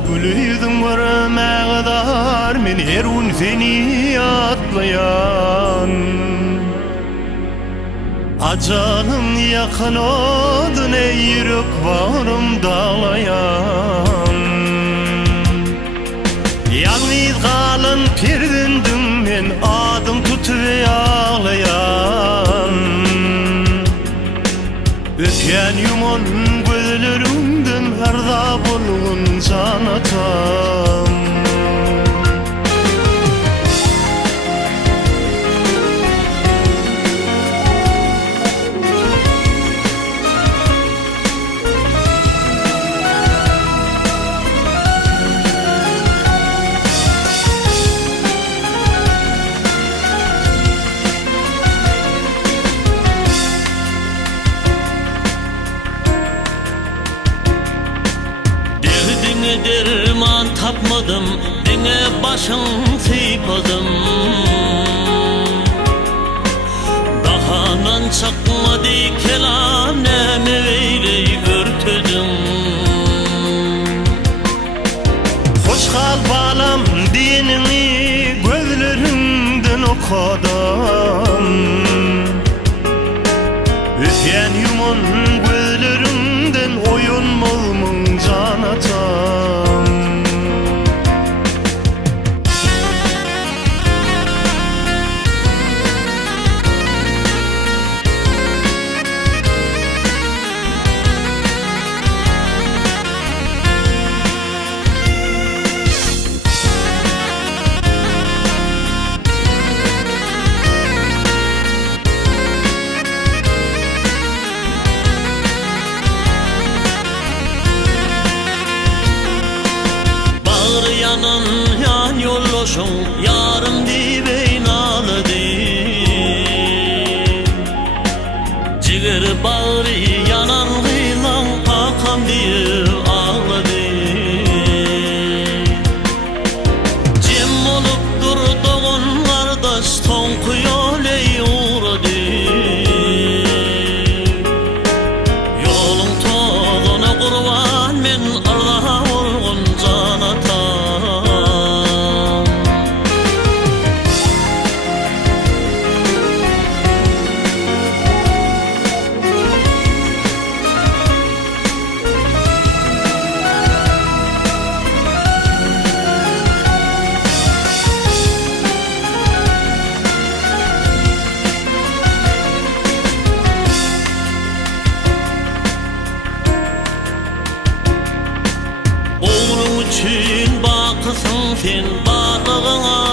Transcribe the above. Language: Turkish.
Gülüydüm görme kadar men her gün seni atlayan. Acanım yakın odun ey yürek varım dağlayan. Yalnız kalın pirdindim men adım tutup ağlayan. Öpyen yumon gözlerimden arda bolgun sanatam. Derman tapmadım, dine başın sıypadım. Dahanan çakmadı kelam, neme veyley örtüdüm. Hoş kal balam dinini gözlerimden okudum. Öpyen yumon gözlerimden oyunmalımın canatam. Yanan yan yolloşun yarım dibeyn ağladı. Ciğer bağrı yanan gıylan akam diye ağladı. Cem olup durduğun kardeş tonku yoley uğradı. Yolun toğuna kurban men Allah'a olgun canatam. Oğlum için bakısın sen bağlığına.